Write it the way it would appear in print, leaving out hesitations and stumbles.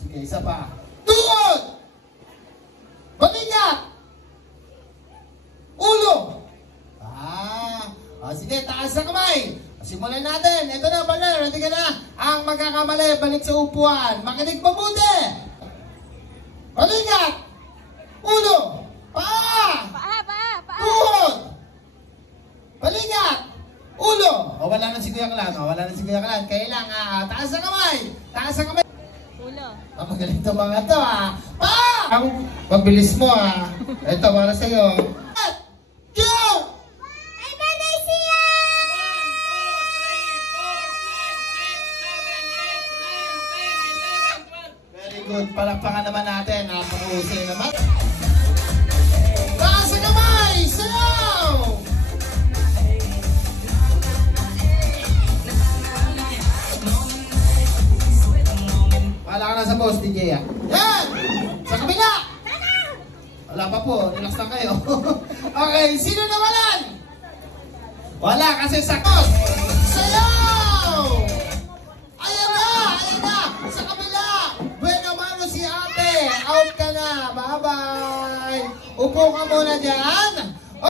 Sige, isa pa. Tuhod! Balikat! Ulo! O, sige, taas na kamay. Simulan natin. Ito na, partner. Ready ka na? Ang magkakamali, balik sa upuan. Makinig mabuti. Balikat! Ulo! Paa! Tuhod! Balikat! Ulo! O, wala na si Kuya Clan. Kailangan, taas na kamay. Taas na kamay. Ulo. Magaling ito mga ito, Paa! Pagbilis mo, Ito, para sa'yo. Go! Good. Palakpakan naman natin. Napakahusay naman. Taas ang kamay! Sayaw! Wala ka na sa post, DJ. Yan! Sa kabila! Wala pa po. Relax lang kayo. Okay. Sino nawalan? Wala kasi sakot. Sayaw! Ayan na! Sa kabila! Si ate, out ka na. Bye-bye. Upo ka muna dyan.